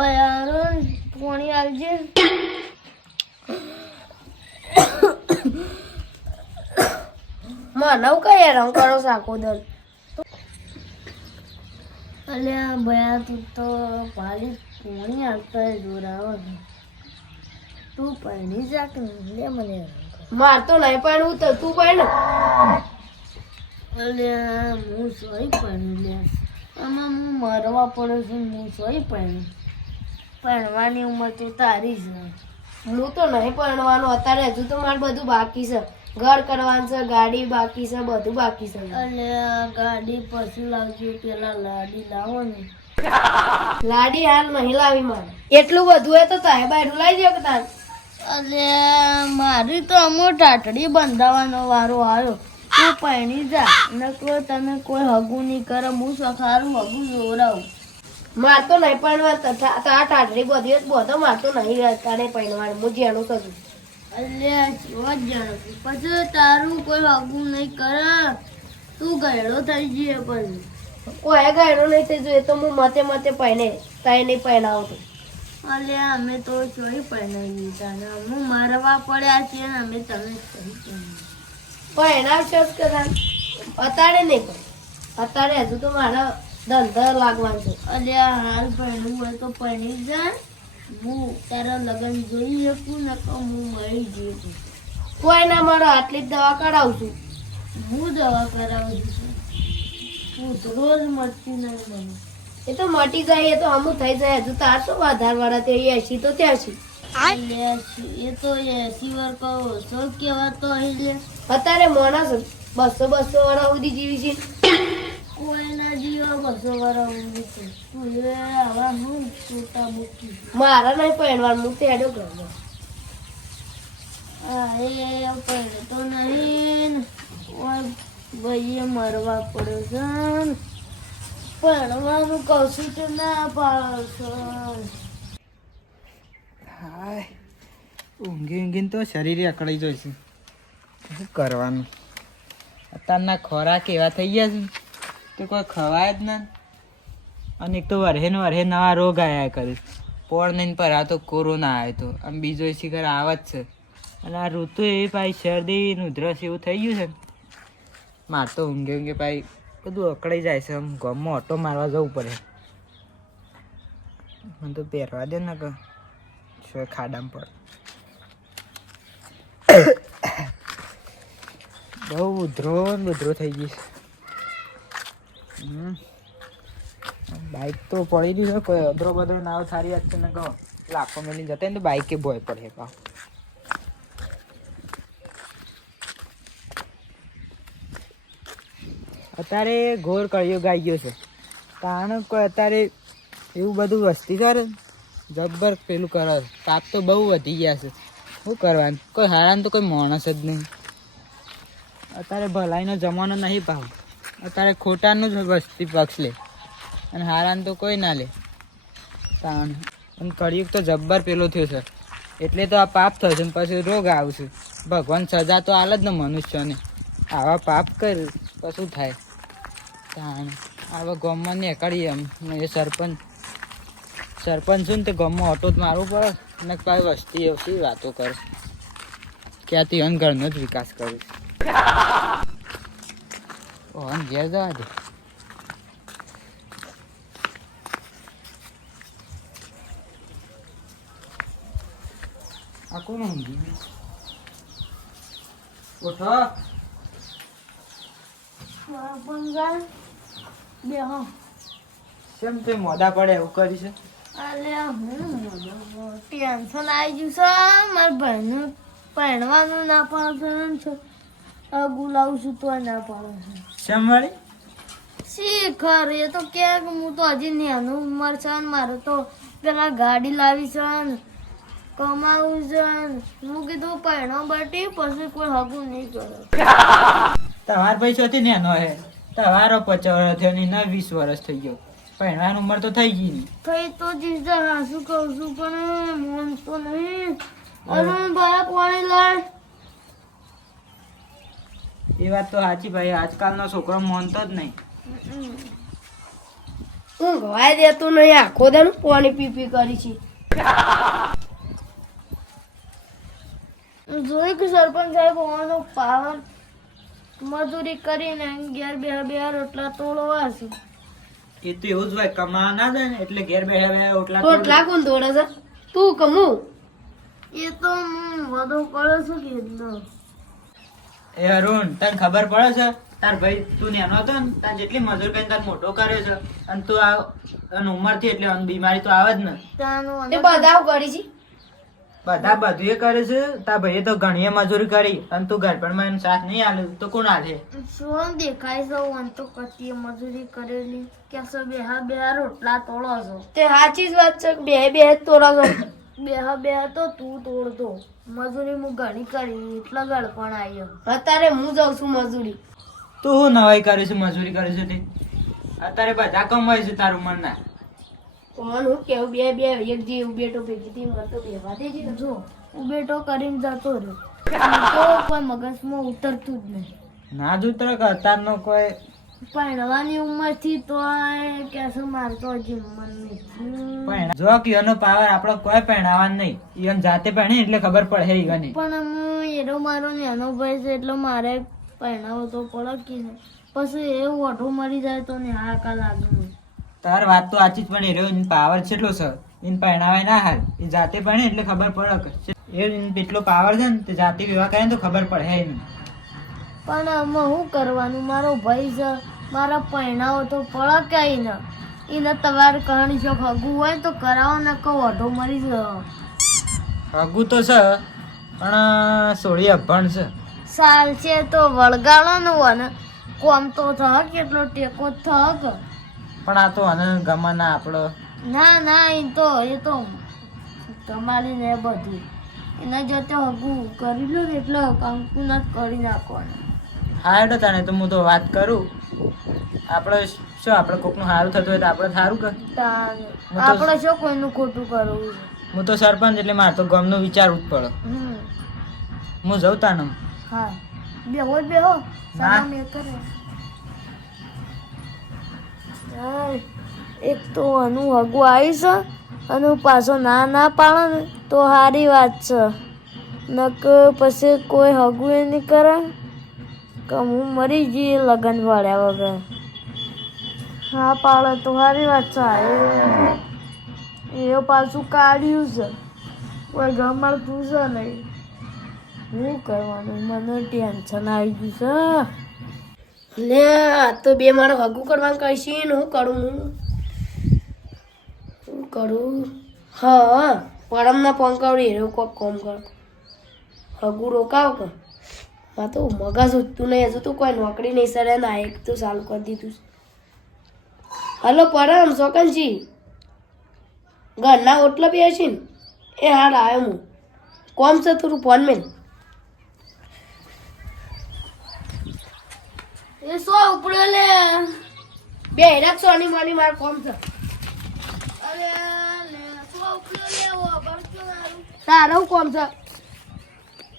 બયારો પાણી આવજે. મને કઈ હેરાન કરો સાકો દલ. અલ્યા ભયા તું તો પાણી પાણી આવતા જોરાવો તું પાણી જાક લે મને માર તો નહીં પાડવું તો તું પાડ. અલ્યા હું સોય પાણી લે આમાં હું મરવા પડ્યો છું. હું સોય પાણી ભણવાની ઉંમર તો તારી જ. હું તો નહીં ભણવાનું અત્યારે. હજુ તો મારે બધું બાકી છે. ઘર કરવાનું છે, ગાડી બાકી છે, બધું બાકી છે. અને ગાડી પછી લાવજો. પેલા લાડી લાવો ને. લાડી હાલ નહીં લાવી મારે. એટલું બધું હોય તો તારે બાયરું લાવી દે કે તાર. અલે મારી તો અમો ટાટડી બંધાવાનો વારો આવ્યો. તું પહેણી જા નકો તને કોઈ હગું નહીં કરે. હું સખારું હગું જોરાવું. માર તો નહીં પણ ટાટડી બધી બધો માર તો નહીં તારે પહેરવાનું. હું જેનું કરું. અલ્યા કેવા જ જાણું છું. પછી તારું કોઈ હગું નહીં કરે. તું ગયડો થઈ જઈએ પછી. કોઈ ગયડો નહીં થઈ જોઈએ તો હું મતે મતે પહેને તાઈ નહીં પહેરાવતો. અલ્યા અમે તો ચોરી પહેરાવી તને. હું મારવા પડ્યા છીએ ને અમે તમે પહેરાવશો જ કદાચ. અત્યારે નહીં પણ અત્યારે હજુ તો મારા ધંધા લાગવાનું છે. અલ્યા હાલ પહેરવું હોય તો પહેરી જા. હું તારા લગ્ન જોઈ શકું ને તો હું મળી જઈશ. કોઈ ના મારો આટલી જ દવા કરાવું છું. હું દવા કરાવું છું. હું તો રોજ મટતી નહીં મને. એ તો મટી જાય. એ તો અમુક થઈ જાય. હજુ તાર શું વધાર વાળા તે 80 તો 83. એ તો 80 વાર કહો છો કેવા તો અહીં અત્યારે માણસ 200 વાળા સુધી જીવી છે. કોઈના જીવા 200 વાળા સુધી છે. તું હવે હું છોટા મૂકી મારા નહીં પહેરવાનું. હું તેડો કરવો. હા એ પહેરે તો નહીં. ભાઈએ મરવા પડ્યો છે. ભણવાનું કહું છું તો ના પાડો છો. હાય ઊંઘીને તો શરીરે અકળાઈ જાય છે. શું કરવાનું? અત્યારના ખોરાક એવા થઈ ગયા છે તો કોઈ ખવાય જ ના. અને એક તો વરહે નવા રોગ આવ્યા કરે. પોળ નહીં પર આ તો કોરોના આવ્યો તો આમ બીજો શિખર આવે જ છે. અને આ ઋતુ એવી પાછી શરદી ઉધરસ એવું થઈ ગયું છે ને. માર તો ઊંઘે પાછી બધું અકળાઈ જાય છે. આમ ગામમાં ઓટો મારવા જવું પડે. મને તો પહેરવા દે ને કે શું ખાડામાં પડ. બહુ ઉધરો થઈ ગઈ છે. બાઇક તો પડી રહ્યું છે. કોઈ અધરો બધરો નાવ સારી વાત છે ને કહો લાખો મેલી જતા ને તો બાઇકે ભોય પડે. પાવ અત્યારે ઘોર કળિયુગ આવી ગયો છે. કારણ કોઈ અત્યારે એવું બધું વસ્તી કરે જબ્બર પેલું કરે. પાપ તો બહુ વધી ગયા છે. શું કરવાનું? કોઈ હારાને તો કોઈ માણસ જ નહીં. અત્યારે ભલાઈનો જમાનો નહીં પાવ. અત્યારે ખોટાનું જ વસ્તી પક્ષ લે અને હારાને તો કોઈ ના લે. તાણ અને કળિયુગ તો જબ્બર પેલો થયો છે. એટલે તો આ પાપ થશે ને પછી રોગ આવશે. ભગવાન સજા તો આલે જ ને મનુષ્યને. આવા પાપ કર કશું થાય. તાણ આવા ગામમાં નીકળીએ એમ એ સરપંચ છું ને તે ગામમાં ઓટો જ મારવું પડે ને કઈ વસ્તી એવી વાતો કરે ક્યાંથી અન ઘરનો જ વિકાસ કરે. ઓન ઘેર જવા દે. આ કોણ ઊંઘી? ઉઠો. કેમ તે મોડા પડે એવું કરી છે? અલ્યા હું ટેન્શન આવી ગયું છે. મારા ભાઈનું પહેરવાનું ના પાડે છે. ગુલાવું છું તો ના પાડે છે. કેમ વળી? શીખર એ તો કે હું તો હજી નાનું ઉંમર છે ને મારે તો પેલા ગાડી લાવી છે ને કમાવું છે ને. હું કીધું પહેણો બટી પછી કોઈ હગું નહીં કરે. તમાર પૈસાથી નેનો હે. તમારો 50 વર્ષ થયો ને 20 વર્ષ થઈ ગયો. પહેણવાની ઉંમર તો થઈ ગઈ નહીં. થઈ તો જીજા હાસું કહું છું પણ મન તો નહીં. અરે ભાઈ પાણી લાય. એ વાત તો સાચી ભાઈ. આજકાલનો છોકરો માનતો જ નહીં. ઊંઘવાય દેતું નહીં, આખો દાડો પાણી પી કરી છે. જોઈ કે સરપંચ સાહેબ હોવાનો પાવર મજૂરી કરીને ઘેર બે રોટલા તોડવા છે. એ તો એવું જ હોય, કમાવા ના જાય ને એટલે ઘેર બેઠા રોટલા કોણ તોડે છે? તું કમું? એ તો હું વધુ પડે છું કે ન. એ અરુણ, તને ખબર પડે છે તાર ભાઈ તું નાનો હતો ને તાર જેટલી મજૂર કરીને તાર મોટો કર્યો છે, અને તું આ ઉંમર થી એટલે બીમારી તો આવે જ ને. એ બધા કરી છે. બધા બધું એ કરે છે. તાર ભાઈએ તો ઘણી મજૂરી કરી અને તું ઘરપણમાં એનો સાથ નહીં આલ્યો તો કોણ આલે? શું દેખાય છે? હું તો કતી મજૂરી કરેલી કે બે રોટલા તોડો છો. તે સાચી જ વાત છે. બે તોડો છો. બે તો તું તોડતો. મજૂરી હું ઘણી કરી એટલે ગળપણ આવ્યો. અત્યારે હું જાઉં છું મજૂરી. તું શું નવાઈ કરે છે? મજૂરી કરે છે તે અત્યારે બધા કમાય છે તાર ઉંમરના. કોણ હું કેવું બે એક જે ઉબેટો ભેગી હતી મને તો બેવા દેજે. જો ઉબેટો કરીને જતો રહ્યો તો કોઈ મગજમાં ઉતરતું જ નહીં. ના જ ઉતરે કે અત્યારનો કોઈ ભણવાની ઉંમર થી તો કેસે મારતો હજી મન નહીં. જો કે એનો પાવર આપણો કોઈ પહેણાવા નહીં. ઈવન જાતે પહેણે એટલે ખબર પડે ઈવન. પણ હું એનો મારો નાનો ભાઈ છે એટલે મારે પહેણાવો તો પડે કે નહીં. પછી એ ઓઢો મરી જાય તો ને હાકા લાગે. તાર વાત તો સાચી જ, પણ એ રહ્યો પાવર કેટલો છે એને પહેણાવાય ના હાલ. એ જાતે પહેણે એટલે ખબર પડે કે એ એટલો પાવર છે ને તે જાતે વિવાહ કરે ને તો ખબર પડે એને. પણ આમાં શું કરવાનું? મારો ભાઈ છે, મારા પહેણાવો તો પડે કઈ ને. એને તમારે કહાણી શોખ હગું હોય તો કરાવો ને કહો ઓઢો મરી જાય. હગું તો છે પણ સોળી અભણ છે. સાલ છે તો વળગાડવાનું હોય ને કોમ તો થક કેટલો ટેકો થક. પણ આ તો અને ગમે ના આપણો. ના એ તો તમારી ને બધું એના જતે હગું કરી લો ને એટલે કંકુ ના કરી નાખવાનું. હા એટલે તને તો હું તો વાત કરું. આપણે શું આપણે કોકનું સારું થતું હોય તો આપણે સારું કર. આપણે શું કોઈનું ખોટું કરવું? હું તો સરપંચ એટલે મારે તો ગામનું વિચારવું જ પડે. હું જઉં તાને. હા બેહો ના. સામાન એ કરે. એક તો આનું હગું આવી છે અને પાછો ના પાડે ને તો સારી વાત છે. નક પછી કોઈ હગું એ નહીં કરે કે હું મરી જઈએ લગન વાળ્યા વગર. હા પાડે તો સારી વાત છે. એ પાછું કાઢ્યું છે, કોઈ ગમાડતું છે નહીં. શું કરવાનું? મને ટેન્શન આવી ગયું છે. લે આ તો બે મારે હગું કરવાનું કહીશ ને હું કરું? હા પરમના પંકાવડી રહ્યો કોક કોમ કર હગું રોકાવ કે. હા તો મગજ ઉઠતું નહીં. હજુ તો કોઈ નોકરી નહીં સરે ના એક તો ચાલુ કરી દીધું. હલો પરમ સોકનજી, ઘરના ઓટલા બે છે ને એ હાલ આવ્યો હું. કોમ છે થોડું ફોન મેં. એ સો ઉપડે લે બે હેરાક સોની મારી માર કોમ છે. અરે લે સો ઉપડે લે ઓ બરતો મારું તારું કોમ છે.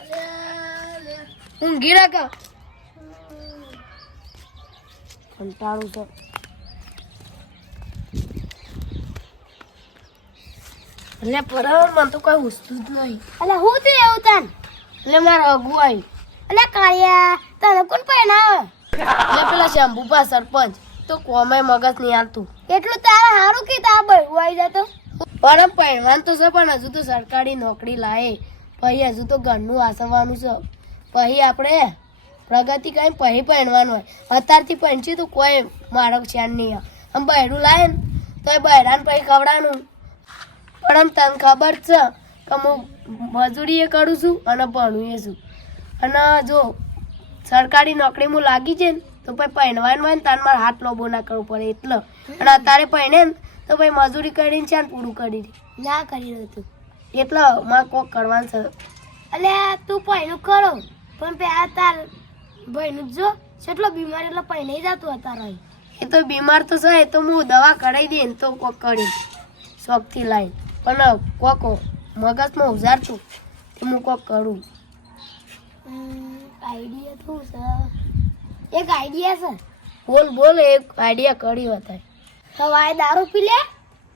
અરે લે ઊંઘી રાખ કંટાળું છે. એટલે બરાબર મને તો કઈ ઉસતું જ નહીં. એટલે હું તો એવું તાન એટલે મારે હગું આવી. એટલે કાળિયા તને કોણ પહેણાવે? એટલે પેલા શંભુપા સરપંચ તો કોમે મગજ નહીં આવતું. એટલું તારે સારું કે તારા બહેરું આવી જતો. પણ પહેણવાનું તો છે, પણ હજુ તો સરકારી નોકરી લાવે પછી હજુ તો ઘરનું આસરવાનું છે. પછી આપણે પ્રગતિ કઈ પછી પહેણવાનું હોય. અત્યારથી પહેણશું તો કોઈ મારો ક્ષણ નહીં આવે. આમ બહેરું લાવે ને તો એ બહેરાને પછી ખવડાવવાનું. પણ આમ તને ખબર છે કે હું મજૂરી એ કરું છું અને ભણું એ છું. અને જો સરકારી નોકરીમાં લાગી જાય ને તો પછી પહેણવાનું હોય ને તારે મારે હાથ લોબો ના કરવો પડે એટલે. અને અત્યારે પહેણે ને તો પછી મજૂરી કરીને છે ને પૂરું કરી દે ના કરી રહ્યું એટલે મારે કોક કરવાનું છે. એટલે તું પહેણું કરો પણ પેલા તાર ભાઈનું જો કેટલો બીમાર એટલે પહેણે જતું અત્યારે. એ તો બીમાર તો છે, એ તો હું દવા કરાવી દે ને તો કોક કરી શોખથી લાવી. પણ કોક મગજમાં ઉજારતું તે હું કોક કરું. આઈડિયા શું છે? એક આઈડિયા છે. બોલ એક આઈડિયા કર્યો હતા. સવારે દારૂ પી લે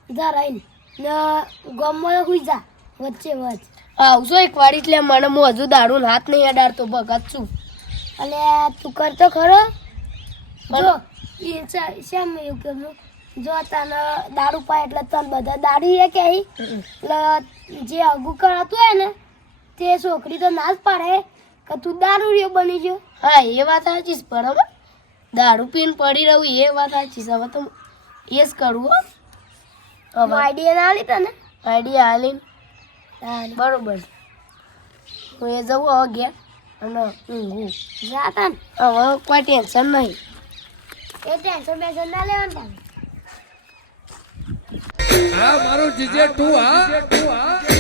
ધરાઈને ને ગમમાં હુઈ જા વચ્ચે વચ્ચ આવશો એક વાર એટલે મને હું હજુ દારૂ હાથ નહીં અડાડતો ભગત છું અને તું કરતો ખરો જો એ શેમ એવું કેવું જો તને દારૂ પાય એટલે તને બધા દારૂ એ કે એટલે જે અગું કરાતું હોય ને તે છોકરી તો ના જ પાડે કે તું દારૂડિયો બની ગયો હા એ વાત સાચી છે બરાબર દારૂ પીને પડી રહું એ વાત સાચી છે હવે તો એ જ કરવું હવે આઈડિયા ના આલી તને આઈડિયા આલીને બરોબર હું એ જવું હવે ઘેર અને ઊંઘું જાતા ને હવે કોઈ ટેન્શન નહીં એ ટેન્શન બેન્શન ના લેવાનું હા મારું જીજે તું હા